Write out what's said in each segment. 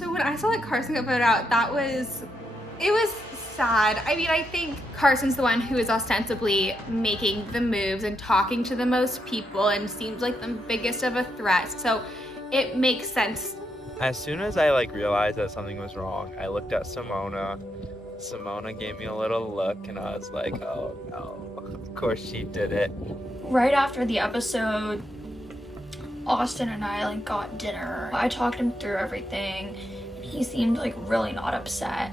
So when I saw that Carson got voted out, it was sad. I mean, I think Carson's the one who is ostensibly making the moves and talking to the most people and seems like the biggest of a threat. So it makes sense. As soon as I realized that something was wrong, I looked at Simona. Simona gave me a little look and I was like, oh no, of course she did it. Right after the episode, Austin and I got dinner. I talked him through everything and he seemed really not upset.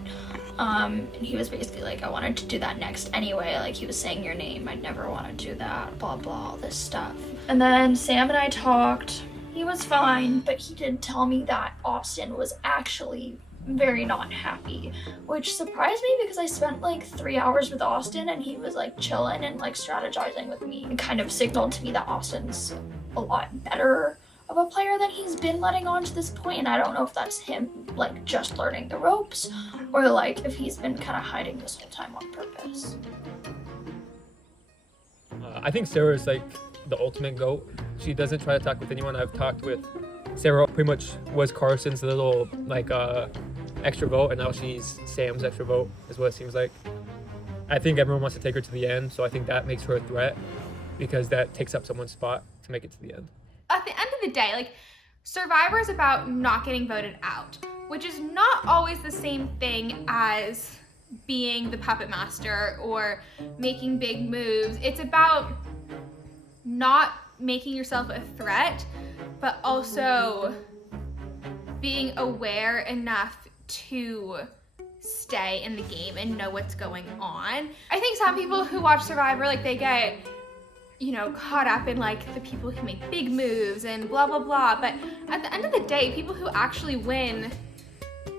And he was basically I wanted to do that next anyway. He was saying your name, I'd never want to do that, blah blah, all this stuff. And then Sam and I talked. He was fine, but he did tell me that Austin was actually very not happy, which surprised me because I spent 3 hours with Austin and he was chilling and strategizing with me. It kind of signaled to me that Austin's a lot better of a player than he's been letting on to this point, and I don't know if that's him just learning the ropes or if he's been kind of hiding this whole time on purpose. I think Sarah's the ultimate GOAT. She doesn't try to talk with anyone. I've talked with Sarah, pretty much was Carson's little extra vote, and now she's Sam's extra vote is what it seems like. I think everyone wants to take her to the end, so I think that makes her a threat because that takes up someone's spot to make it to the end. At the end of the day, Survivor is about not getting voted out, which is not always the same thing as being the puppet master or making big moves. It's about not making yourself a threat, but also being aware enough to stay in the game and know what's going on. I think some people who watch Survivor, they get caught up in the people who make big moves and blah blah blah, but at the end of the day, people who actually win,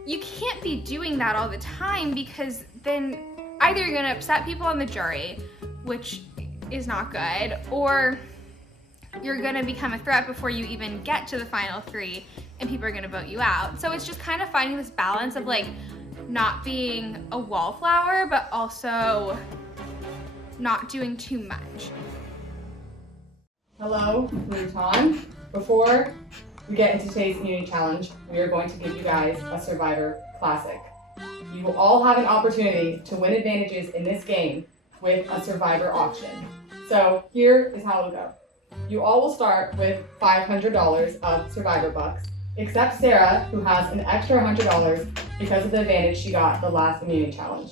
you can't be doing that all the time because then either you're gonna upset people on the jury, which is not good, or you're gonna become a threat before you even get to the final three and people are gonna vote you out. So it's just kind of finding this balance of not being a wallflower, but also not doing too much. Hello, we're on. Before we get into today's community challenge, we are going to give you guys a Survivor Classic. You will all have an opportunity to win advantages in this game with a Survivor auction. So here is how it'll go. You all will start with $500 of Survivor bucks, except Sarah, who has an extra $100 because of the advantage she got the last immunity challenge.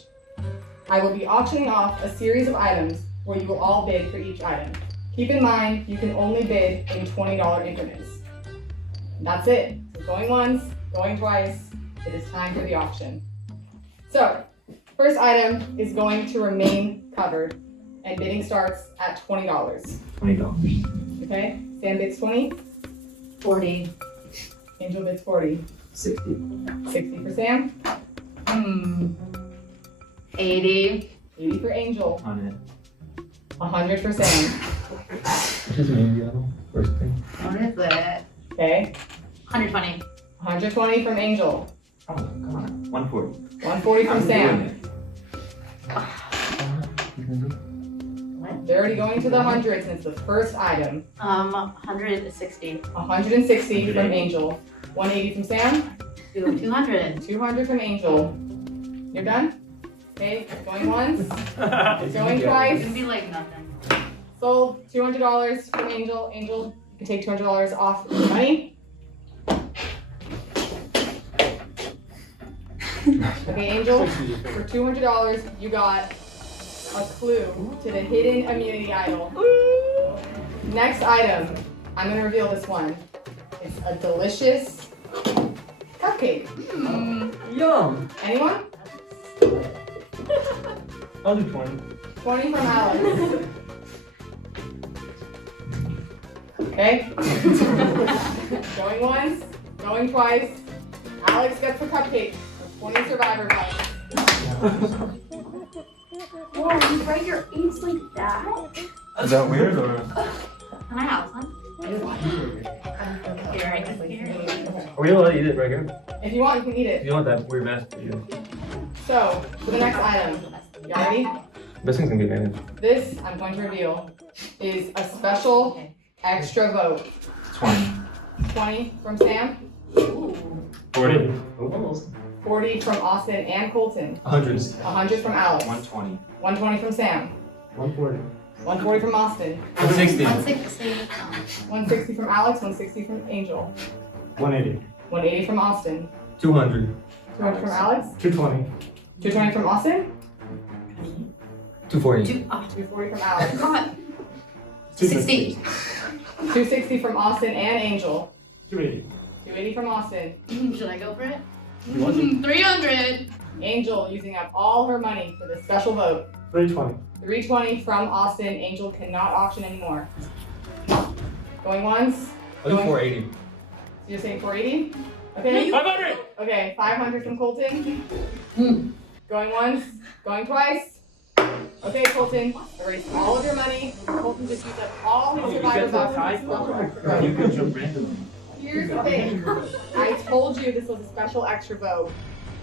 I will be auctioning off a series of items where you will all bid for each item. Keep in mind, you can only bid in $20 increments. And that's it. So going once, going twice, it is time for the auction. So, first item is going to remain covered, and bidding starts at $20. $20. Okay, Sam bids 20. 40. Angel bids 40. 60. 60 for Sam. 80. 80 for Angel. 100. 100 for Sam. Just maybe first thing. What is it? Okay, 120. 120 from Angel. Oh, come on. 140. 140 from Sam. They're already going to the hundreds, and it's the first item. 160. 160 from Angel. 180 from Sam. 200. 200 from Angel. You're done? Okay, going once. Going twice. It's gonna be nothing. Sold. $200 from Angel. Angel, you can take $200 off your money. Okay, Angel, for $200, you got a clue to the hidden immunity idol. Next item, I'm gonna reveal this one. It's a delicious cupcake. Yum! Anyone? I'll do 20. 20 from Alex. Okay. Going once, going twice. Alex gets the cupcake for 20 Survivor bucks. Whoa, you write your eights like that? Is that weird or? Can I have one? Here, right here. Are we allowed to eat it right here? If you want, you can eat it. You want that weird mask to you? So, for the next item, y'all ready? This thing's gonna be advantage. This, I'm going to reveal, is a special extra vote. 20. 20 from Sam. 40. 40 from Austin and Colton. 100. 100 from Alex. 120. 120 from Sam. 140. 140 from Austin. 160. 160. 160 from Alex. 160 from Angel. 180. 180 from Austin. 200. 200 from Alex. 220. 220 from Austin. 240. 240 from Alex. 60. 260 from Austin and Angel. 280. 280 from Austin. Should I go for it? You want to? 300. Angel using up all her money for this special vote. 320. 320 from Austin. Angel cannot auction anymore. Going once. I'll do 480. You're saying 480? Okay. 500! Okay, 500 from Colton. Going once. Going twice. Okay, Colton. Erase all of your money. Colton just used up all his survivor boxes. You can jump randomly. Here's the thing. I told you this was a special extra vote,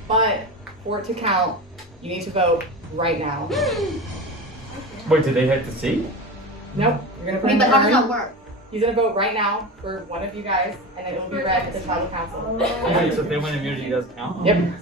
but for it to count, you need to vote right now. Wait, did they have to see? Nope. You're gonna put Wait, in the but how does that urn. work? He's gonna vote right now for one of you guys, and then it will be read at the tribal council. Okay, so if they win immunity, it doesn't count? Yep.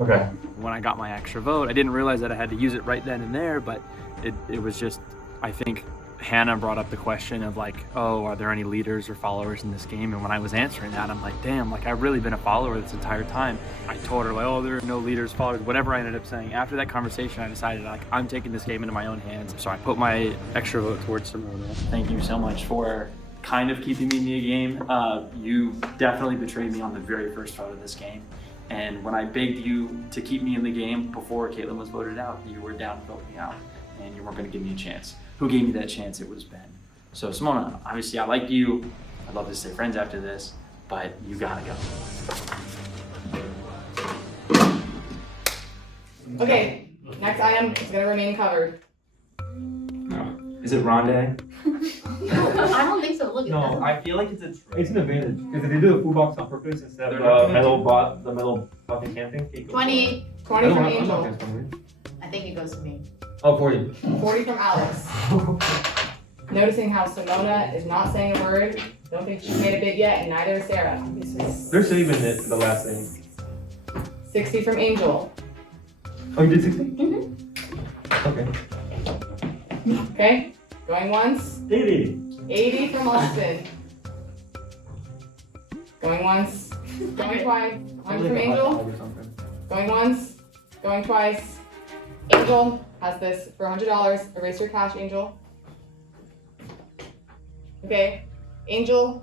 Okay. When I got my extra vote, I didn't realize that I had to use it right then and there, but it was just, I think Hannah brought up the question of like, oh, are there any leaders or followers in this game? And when I was answering that, I'm like, damn, like I've really been a follower this entire time. I told her like, oh, there are no leaders, followers, whatever I ended up saying. After that conversation, I decided like, I'm taking this game into my own hands. So I put my extra vote towards Simona. Thank you so much for kind of keeping me in the game. You definitely betrayed me on the very first vote of this game. And when I begged you to keep me in the game before Caitlin was voted out, you were down to vote me out, and you weren't going to give me a chance. Who gave me that chance? It was Ben. So Simona, obviously I like you. I'd love to stay friends after this, but you gotta go. Okay, next item is gonna remain covered. Is it Rondé? I don't think so. Look at No, that. I feel like it's a trick. It's an advantage. Because if they do a food box on purpose instead of They're not the metal fucking can thing. 20. 20 from I'm not Angel. against them. I think it goes to me. Oh, 40. 40 from Alex. Noticing how Simona is not saying a word. Don't think she's made a bid yet, and neither is Sarah. This is They're saving it for the last thing. 60 from Angel. Oh, you did 60? Okay. Okay, going once. 80. 80 from Austin. Going once. Going twice. 100 from Angel. Going once. Going twice. Angel has this for $100. Erase your cash, Angel. Okay, Angel,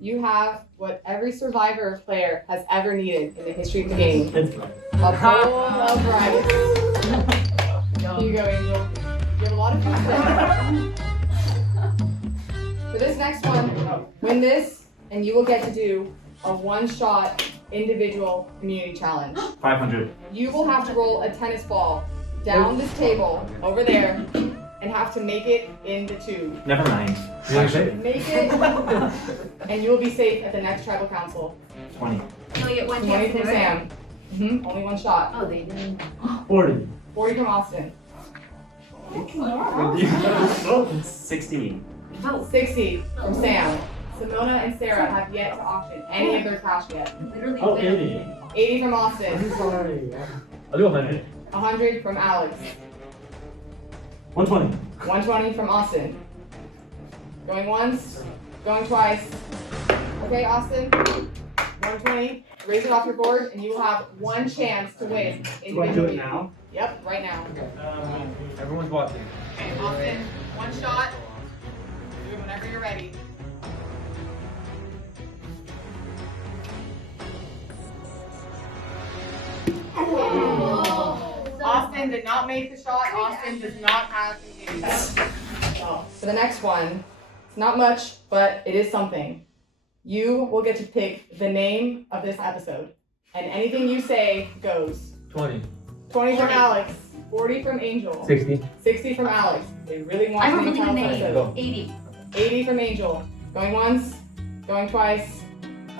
you have what every Survivor player has ever needed in the history of the game. It's fine. A bowl of rice. Here you go, Angel. You have a lot of food there. For this next one, win this, and you will get to do a one-shot individual community challenge. 500. You will have to roll a tennis ball down this table over there and have to make it in the tube. Never mind. Actually, Make it, and you will be safe at the next tribal council. 20. You only get one 20 chance from to do it. Sam. Only one shot. Oh, they didn't. 40. 40 from Austin. 60. Oh, 60 from Sam. Simona and Sarah have yet to auction any of their cash yet. literally. Oh, win. 80. 80 from Austin. Sorry. I'll do 100. 100 from Alex. 120. 120 from Austin. Going once, going twice. Okay, Austin. 120. Raise it off your board, and you will have one chance to win. Do I do it now? Yep, right now. Everyone's watching. Okay, Austin, one shot. Do it whenever you're ready. Austin did not make the shot. Austin does not have immunity. For the next one, it's not much, but it is something. You will get to pick the name of this episode, and anything you say goes. 20. 20 from Alex, 40 from Angel, 60. 60 from Alex. They really want I to don't make really a the episode. name. 80. 80 from Angel. Going once, going twice.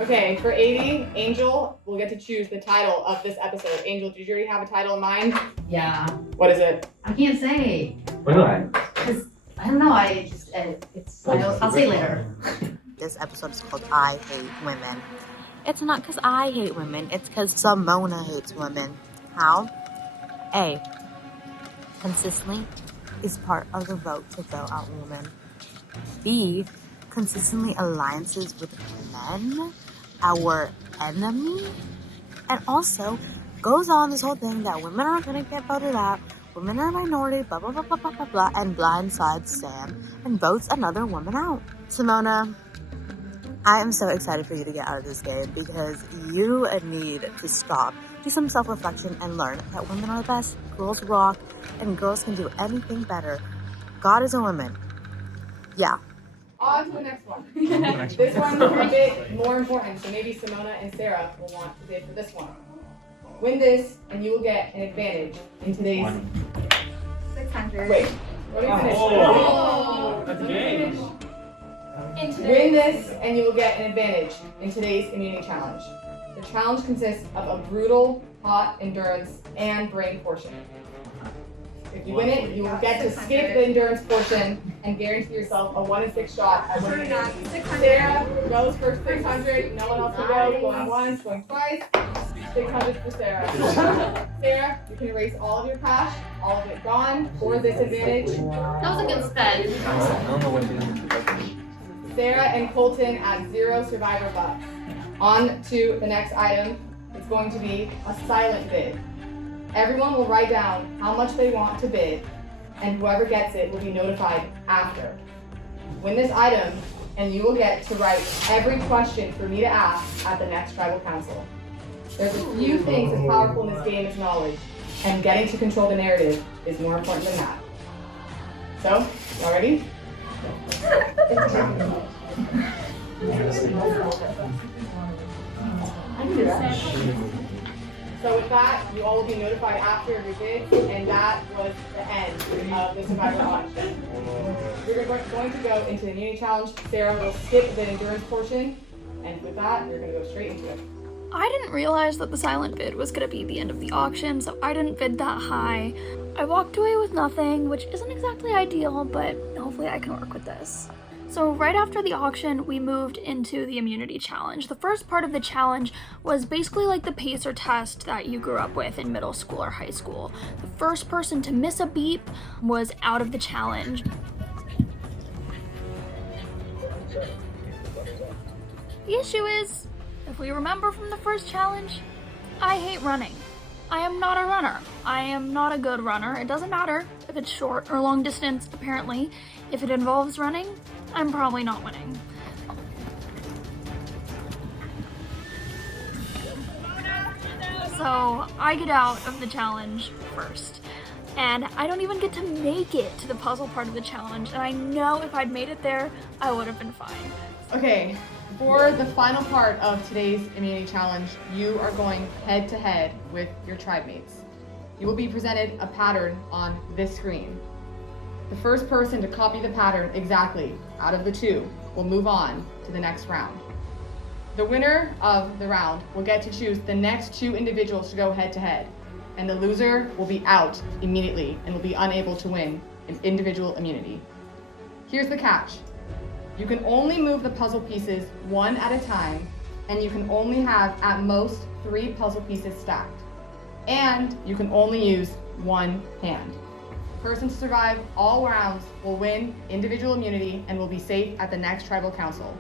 Okay, for 80, Angel will get to choose the title of this episode. Angel, did you already have a title in mind? Yeah. What is it? I can't say. Why not? Cause I don't know. I'll say later. This episode is called I Hate Women. It's not because I hate women, it's because Simona hates women. How? A. Consistently is part of the vote to vote out women. B. Consistently alliances with men, our enemy. And also goes on this whole thing that women aren't going to get voted out, women are a minority, blah, blah, blah, blah, blah, blah, blah, and blindsides Sam and votes another woman out. Simona, I am so excited for you to get out of this game because you need to stop, do some self-reflection, and learn that women are the best, girls rock, and girls can do anything better. God is a woman. Yeah. On to the next one. This one's a bit more important, so maybe Simona and Sarah will want to bid for this one. Win this, and you will get an advantage in today's 600. Wait, let me finish. Oh, Let me game. finish. Win this, and you will get an advantage in today's immunity challenge. The challenge consists of a brutal, hot endurance and brain portion. If you win it, you will get to skip the endurance portion and guarantee yourself a 1 in 6 shot at winning it. Sarah goes for 600. No one else will go. Going once, going twice. 600 for Sarah. Sarah, you can erase all of your cash, all of it gone for this advantage. That was a good spend. Sarah and Colton at 0 survivor bucks. On to the next item. It's going to be a silent bid. Everyone will write down how much they want to bid, and whoever gets it will be notified after. Win this item, and you will get to write every question for me to ask at the next tribal council. There's a few things as powerful in this game as knowledge, and getting to control the narrative is more important than that. So, y'all ready? So with that, you all will be notified after your bids, and that was the end of the survivor auction. We're going to go into the immunity challenge. Sarah will skip the endurance portion, and with that, we're going to go straight into it. I didn't realize that the silent bid was going to be the end of the auction, so I didn't bid that high. I walked away with nothing, which isn't exactly ideal, but hopefully I can work with this. So right after the auction, we moved into the immunity challenge. The first part of the challenge was basically like the pacer test that you grew up with in middle school or high school. The first person to miss a beep was out of the challenge. The issue is, if we remember from the first challenge, I hate running. I am not a runner. I am not a good runner. It doesn't matter if it's short or long distance, apparently. If it involves running, I'm probably not winning. So I get out of the challenge first. And I don't even get to make it to the puzzle part of the challenge. And I know if I'd made it there, I would have been fine. Okay, for the final part of today's immunity challenge, you are going head to head with your tribe mates. You will be presented a pattern on this screen. The first person to copy the pattern exactly out of the two will move on to the next round. The winner of the round will get to choose the next 2 individuals to go head to head, and the loser will be out immediately and will be unable to win an individual immunity. Here's the catch. You can only move the puzzle pieces 1 at a time, and you can only have at most 3 puzzle pieces stacked. And you can only use 1 hand. The person to survive all rounds will win individual immunity and will be safe at the next tribal council.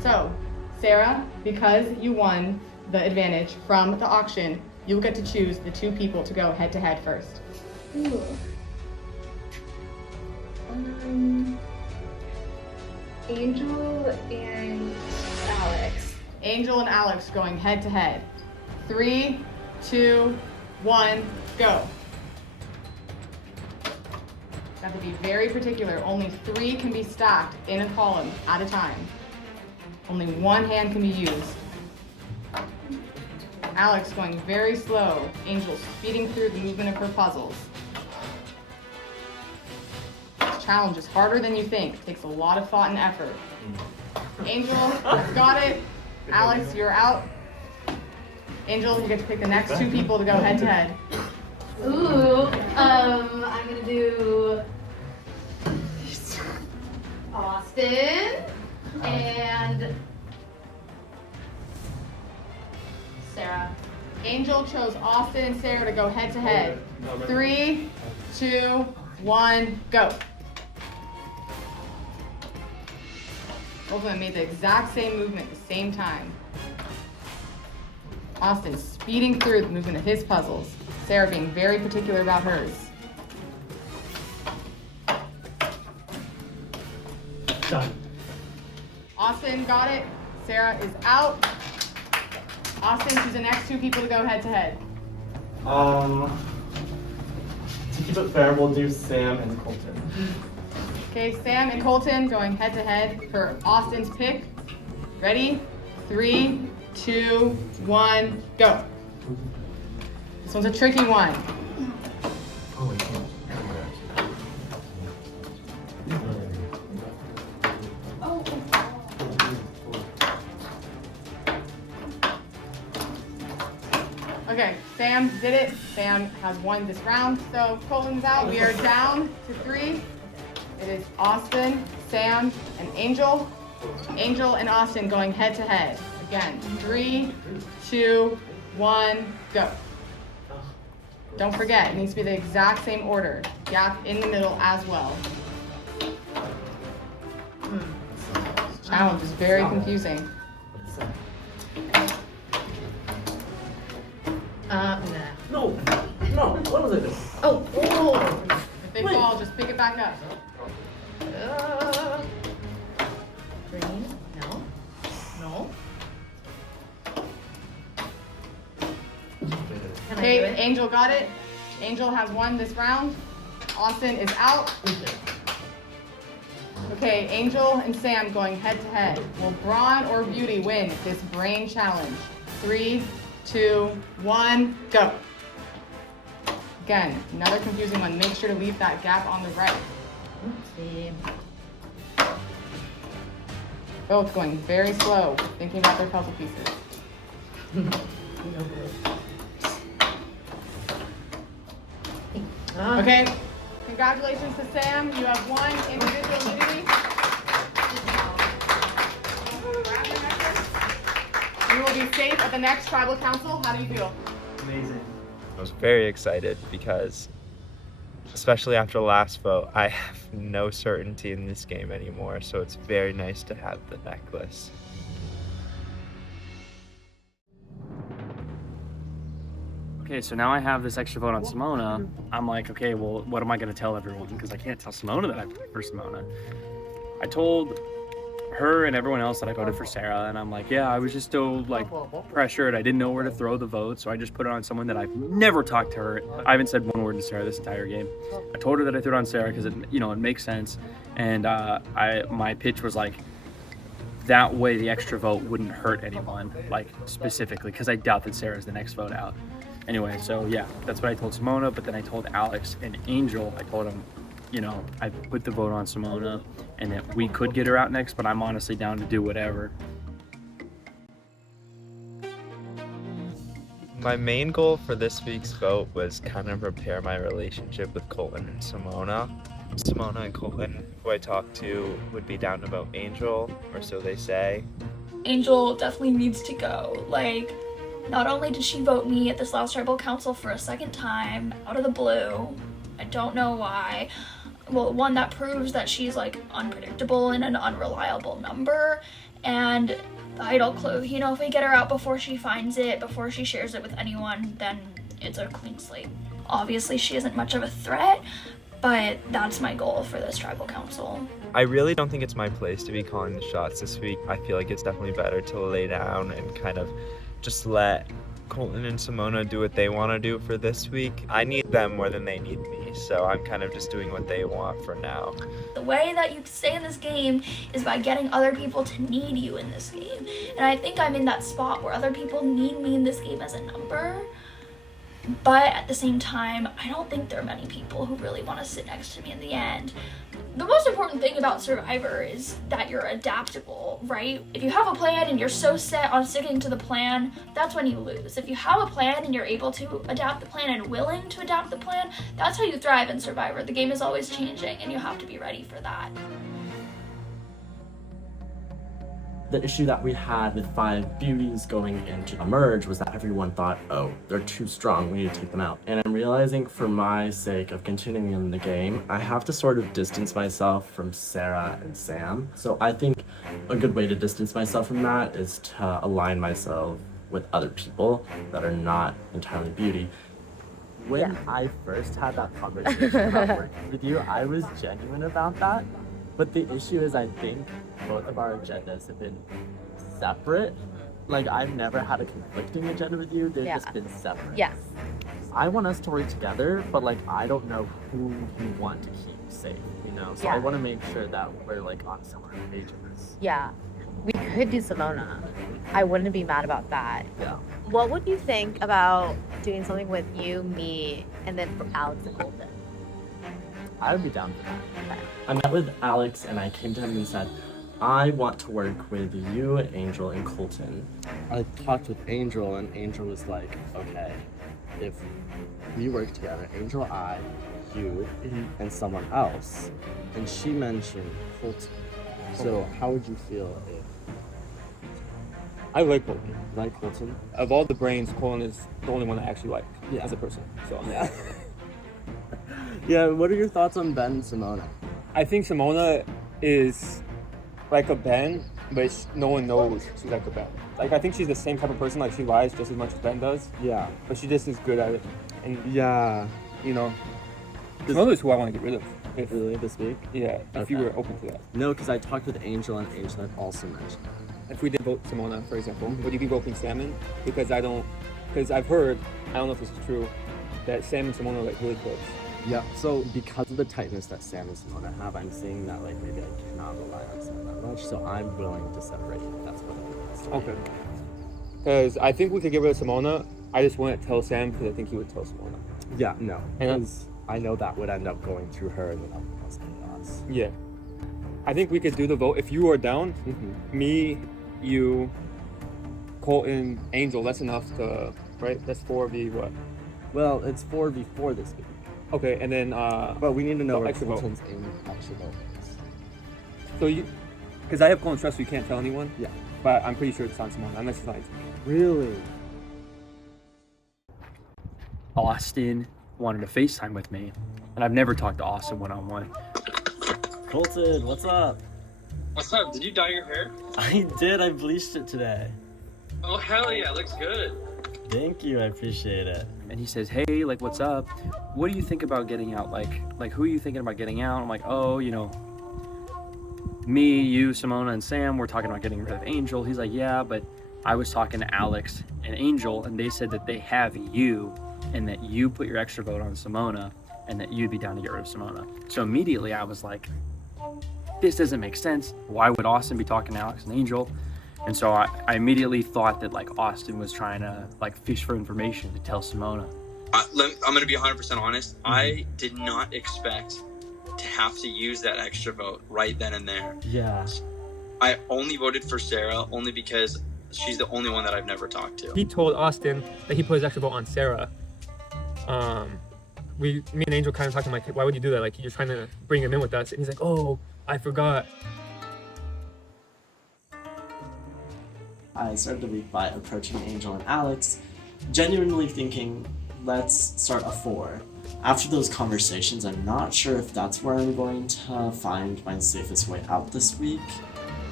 So, Sarah, because you won the advantage from the auction, you will get to choose the 2 people to go head to head first. Ooh. Angel and Alex. Angel and Alex going head to head. 3, 2, 1, go. You have to be very particular. Only 3 can be stacked in a column at a time. Only 1 hand can be used. Alex going very slow. Angel speeding through the movement of her puzzles. This challenge is harder than you think. It takes a lot of thought and effort. Angel, got it. Alex, you're out. Angel, you get to pick the next 2 people to go head to head. Ooh, I'm gonna do Austin and Sarah. Angel chose Austin and Sarah to go head to head. 3, 2, 1, go. Both of them made the exact same movement at the same time. Austin speeding through the movement of his puzzles. Sarah being very particular about hers. Done. Austin got it. Sarah is out. Austin, choose the next 2 people to go head to head. To keep it fair, we'll do Sam and Colton. Okay, Sam and Colton going head to head for Austin's pick. Ready? 3, 2, 1, go. This one's a tricky one. Oh, wait, can't. Okay, Sam did it. Sam has won this round. So Colton's out. We are down to 3. It is Austin, Sam, and Angel. Angel and Austin going head to head. Again, 3, 2, 1, go. Don't forget, it needs to be the exact same order. Gap in the middle as well. Challenge is very confusing. No, what was it? If they fall, just pick it back up. Green? No. No. Can I do Okay, it? Angel got it. Angel has won this round. Austin is out. Okay, Angel and Sam going head to head. Will Brawn or Beauty win this brain challenge? 3, 2, 1, go. Again, another confusing one. Make sure to leave that gap on the right. Oopsie. Both going very slow, thinking about their puzzle pieces. Okay, congratulations to Sam. You have won individual immunity. You will be safe at the next tribal council. How do you feel? Amazing. I was very excited because, especially after the last vote, I have no certainty in this game anymore, so it's very nice to have the necklace. Okay, so now I have this extra vote on Simona. I'm like, okay, well, what am I going to tell everyone? Because I can't tell Simona that I voted for Simona. I told her and everyone else that I voted for Sarah, and I'm like, yeah, I was just so like pressured. I didn't know where to throw the vote, so I just put it on someone that I've never talked to her. I haven't said one word to Sarah this entire game. I told her that I threw it on Sarah because it makes sense, and my pitch was like, that way the extra vote wouldn't hurt anyone, like specifically, because I doubt that Sarah's the next vote out. Anyway, so yeah, that's what I told Simona, but then I told Alex and Angel, I told them, I put the vote on Simona and that we could get her out next, but I'm honestly down to do whatever. My main goal for this week's vote was kind of repair my relationship with Colton and Simona. Simona and Colton, who I talked to, would be down to vote Angel, or so they say. Angel definitely needs to go. Like, not only did she vote me at this last tribal council for a second time, out of the blue, I don't know why. Well, one, that proves that she's like unpredictable and an unreliable number, and the idle clue, if we get her out before she finds it, before she shares it with anyone, then it's a clean slate. Obviously she isn't much of a threat, but that's my goal for this tribal council. I really don't think it's my place to be calling the shots this week. I feel like it's definitely better to lay down and kind of just let Colton and Simona do what they want to do for this week. I need them more than they need me, so I'm kind of just doing what they want for now. The way that you stay in this game is by getting other people to need you in this game. And I think I'm in that spot where other people need me in this game as a number. But at the same time, I don't think there are many people who really want to sit next to me in the end. The most important thing about Survivor is that you're adaptable, right? If you have a plan and you're so set on sticking to the plan, that's when you lose. If you have a plan and you're able to adapt the plan and willing to adapt the plan, that's how you thrive in Survivor. The game is always changing and you have to be ready for that. the issue that we had with 5 beauties going into a merge was that everyone thought, oh, they're too strong, we need to take them out. And I'm realizing for my sake of continuing in the game, I have to sort of distance myself from Sarah and Sam. So I think a good way to distance myself from that is to align myself with other people that are not entirely beauty. When I first had that conversation about working with you, I was genuine about that. But the issue is I think both of our agendas have been separate. Like, I've never had a conflicting agenda with you. They've just been separate. Yes. I want us to work together, but like, I don't know who you want to keep safe, you know? So I want to make sure that we're like on similar pages. Yeah. We could do Simona. I wouldn't be mad about that. Yeah. What would you think about doing something with you, me, and then for Alex and Golden? I would be down for that. I met with Alex and I came to him and said, I want to work with you, Angel, and Colton. I talked with Angel and Angel was like, okay, if we work together, Angel, I, you, and someone else. And she mentioned Colton. So how would you feel if... I like Colton. Like Colton? Of all the brains, Colton is the only one I actually like as a person. So yeah. Yeah, what are your thoughts on Ben and Simona? I think Simona is like a Ben, but no one knows she's like a Ben. Like, I think she's the same type of person, like she lies just as much as Ben does. Yeah. But she just is good at it. And yeah, you know, Simona is who I want to get rid of. If really this week? Yeah, if you were open to that. No, because I talked with Angel and Angel had also mentioned that. If we did vote Simona, for example, would you be voting Salmon? Because I've heard, I don't know if this is true, that Sam and Simona are like really close. Yeah, so because of the tightness that Sam and Simona have, I'm seeing that like maybe I cannot rely on Sam that much, so I'm willing to separate if that's what it is. Okay. Because I think we could get rid of Simona. I just wouldn't tell Sam because I think he would tell Simona. Yeah, no. And Because I know that would end up going through her and then that would cause chaos. Yeah. I think we could do the vote. If you are down, me, you, Colton, Angel, that's enough to, right? That's 4v what? Well, it's 4v4 this week. Okay, and then but we need to know where extra vote. Colton's in extra vote is. So you, because I have Colton Trust, so you can't tell anyone. Yeah. But I'm pretty sure it's on Simona, unless it's not. Really? Austin wanted to FaceTime with me, and I've never talked to Austin one-on-one. Colton, what's up? What's up? Did you dye your hair? I did, I bleached it today. Oh, hell yeah, it looks good. Thank you, I appreciate it. And he says, hey, like, what's up? What do you think about getting out? Like, who are you thinking about getting out? I'm like, oh, you know, me, you, Simona, and Sam, we're talking about getting rid of Angel. He's like, yeah, but I was talking to Alex and Angel, and they said that they have you, and that you put your extra vote on Simona, and that you'd be down to get rid of Simona. So immediately I was like, this doesn't make sense. Why would Austin be talking to Alex and Angel? And so I immediately thought that like Austin was trying to like fish for information to tell Simona. I'm going to be 100% honest. I did not expect to have to use that extra vote right then and there. Yeah. I only voted for Sarah only because she's the only one that I've never talked to. He told Austin that he put his extra vote on Sarah. Me and Angel kind of talking like, why would you do that? Like, you're trying to bring him in with us. And he's like, oh, I forgot. I started the week by approaching Angel and Alex, genuinely thinking, let's start a 4. After those conversations, I'm not sure if that's where I'm going to find my safest way out this week,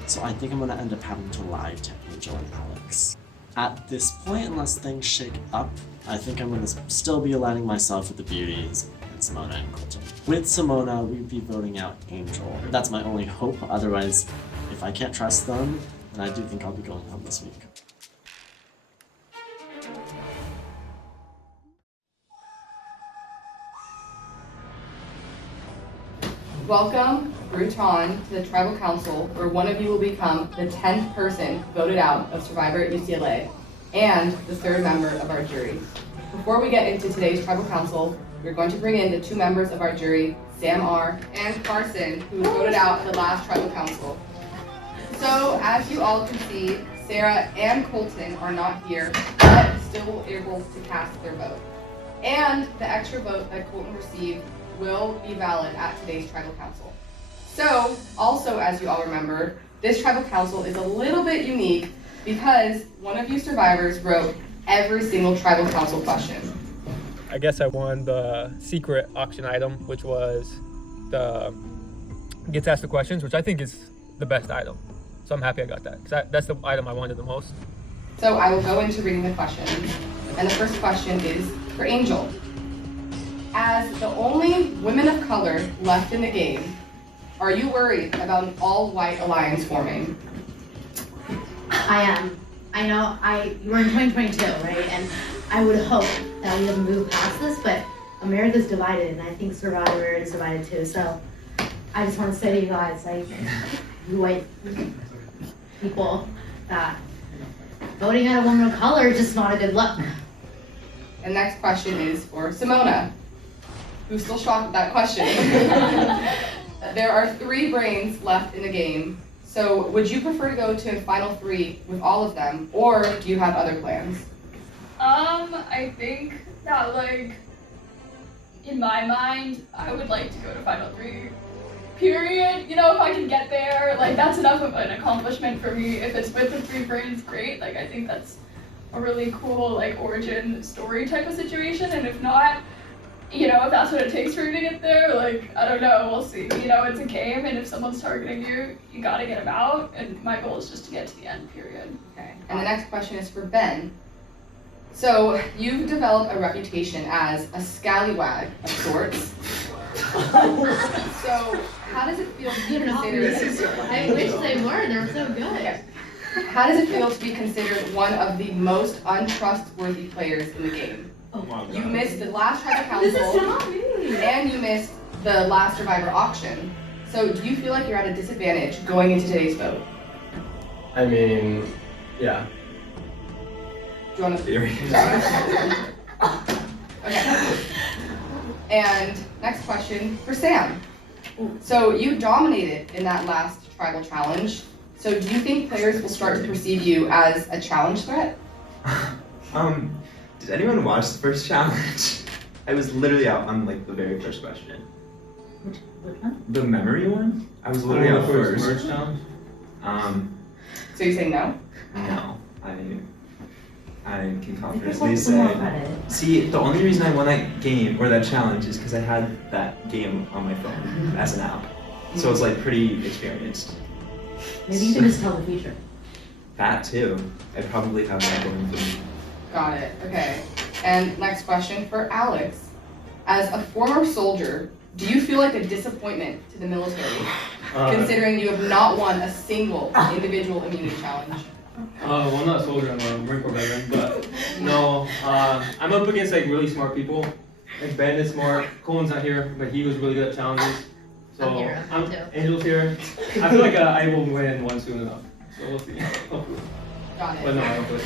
so I think I'm going to end up having to lie to Angel and Alex. At this point, unless things shake up, I think I'm going to still be aligning myself with the beauties and Simona and Colton. With Simona, we'd be voting out Angel. That's my only hope, otherwise, if I can't trust them, and I do think I'll be going home this week. Welcome, Bruton, to the Tribal Council, where one of you will become the 10th person voted out of Survivor at UCLA, and the 3rd member of our jury. Before we get into today's Tribal Council, we're going to bring in the 2 members of our jury, Sam R. and Carson, who was voted out at the last Tribal Council. So, as you all can see, Sarah and Colton are not here, but still able to cast their vote. And the extra vote that Colton received will be valid at today's Tribal Council. So, also as you all remember, this tribal council is a little bit unique because one of you survivors wrote every single tribal council question. I guess I won the secret auction item, which was the gets asked the questions, which I think is the best item. So I'm happy I got that, because that's the item I wanted the most. So I will go into reading the questions. And the first question is for Angel. As the only women of color left in the game, are you worried about an all-white alliance forming? I am. I know we're in 2022, right? And I would hope that we have moved past this, but America's divided, and I think Survivor is divided too. So I just want to say to you guys, like, you white people, that voting out a woman of color is just not a good look. And next question is for Simona, who's still shocked at that question. There are 3 brains left in the game. So would you prefer to go to final 3 with all of them, or do you have other plans? I think that, like, in my mind, I would like to go to final 3, period. You know, if I can get there, like, that's enough of an accomplishment for me. If it's with the 3 brains, great. Like, I think that's a really cool, like, origin story type of situation. And if not, you know, if that's what it takes for you to get there, like, I don't know, we'll see. You know, it's a game, and if someone's targeting you, you gotta get them out, and my goal is just to get to the end, period. Okay. And the next question is for Ben. So you've developed a reputation as a scallywag of sorts. So how does it feel to be considered? I wish they were. They're so good. Okay. How does it feel to be considered one of the most untrustworthy players in the game? You missed the last tribal council, and you missed the last survivor auction. So do you feel like you're at a disadvantage going into today's vote? I mean, yeah. Do you want to? Okay. And next question for Sam. So you dominated in that last tribal challenge. So do you think players will start to perceive you as a challenge threat? Did anyone watch the first challenge? I was literally out on like the very first question. Which one? The memory one? I was literally out first. Merge challenge? So you say no? No. I can confidently say. See, the only reason I won that game or that challenge is because I had that game on my phone as an app. So it's like pretty experienced. Maybe you can just tell the future. That too. I probably have that going for me. Got it. Okay. And next question for Alex. As a former soldier, do you feel like a disappointment to the military, considering you have not won a single individual immunity challenge? Well, I'm not a soldier, I'm a Marine Corps veteran, but no, I'm up against like really smart people. Like Ben is smart, Colin's not here, but he was really good at challenges. So I'm here, I'm too. Angel's here. I feel like I will win one soon enough. So we'll see. Got it. But no, I don't feel like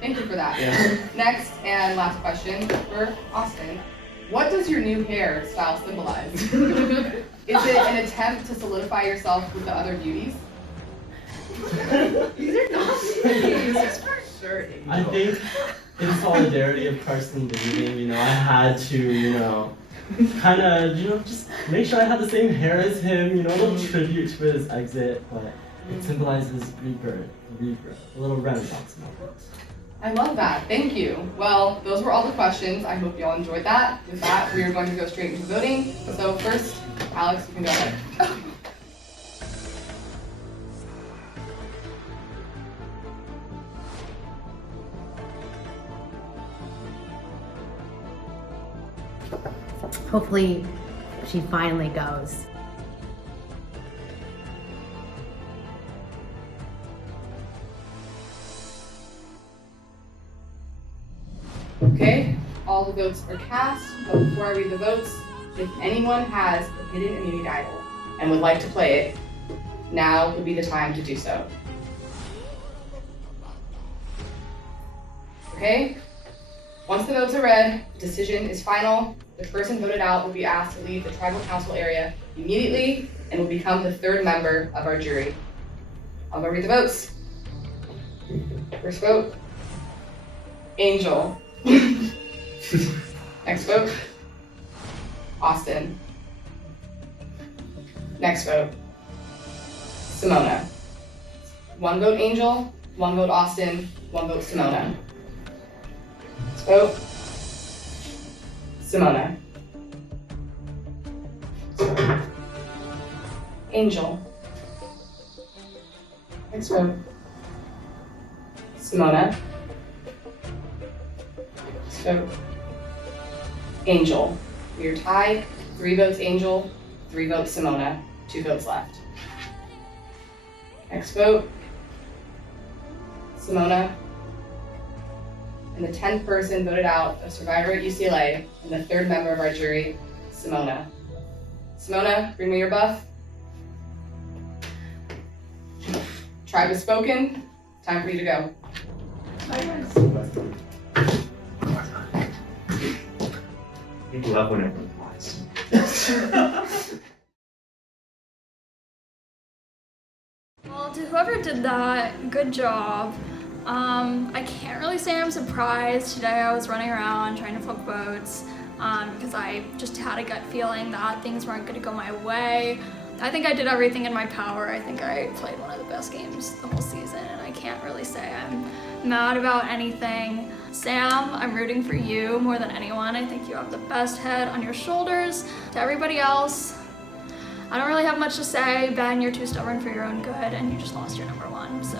Thank you for that. Yeah. Next and last question for Austin. What does your new hairstyle symbolize? Is it an attempt to solidify yourself with the other beauties? These are not This is for sure. I think in solidarity of Carson leaving, you know, I had to, you know, kind of, you know, just make sure I had the same hair as him, you know, a little tribute to his exit, but it symbolizes rebirth, a little renaissance moment. I love that. Thank you. Well, those were all the questions. I hope you all enjoyed that. With that, we are going to go straight into voting. So first, Alex, you can go ahead. Hopefully, she finally goes. Okay, all the votes are cast, but before I read the votes, if anyone has a hidden immunity idol and would like to play it, now would be the time to do so. Okay, once the votes are read, the decision is final. The person voted out will be asked to leave the tribal council area immediately and will become the third member of our jury. I'm gonna read the votes. First vote, Angel. Next vote, Austin. Next vote, Simona. 1 vote Angel, 1 vote Austin, 1 vote Simona. Next vote, Simona. Angel. Next vote, Simona. Next vote, Angel. We are tied. 3 votes Angel, 3 votes Simona, 2 votes left. Next vote, Simona. And the 10th person voted out, a survivor at UCLA, and the 3rd member of our jury, Simona. Simona, bring me your buff. Tribe has spoken. Time for you to go. People love when everyone lies. Well, to whoever did that, good job. I can't really say I'm surprised. Today I was running around trying to flip votes because I just had a gut feeling that things weren't going to go my way. I think I did everything in my power. I think I played one of the best games the whole season, and I can't really say I'm mad about anything. Sam, I'm rooting for you more than anyone. I think you have the best head on your shoulders. To everybody else, I don't really have much to say. Ben, you're too stubborn for your own good, and you just lost your number 1, so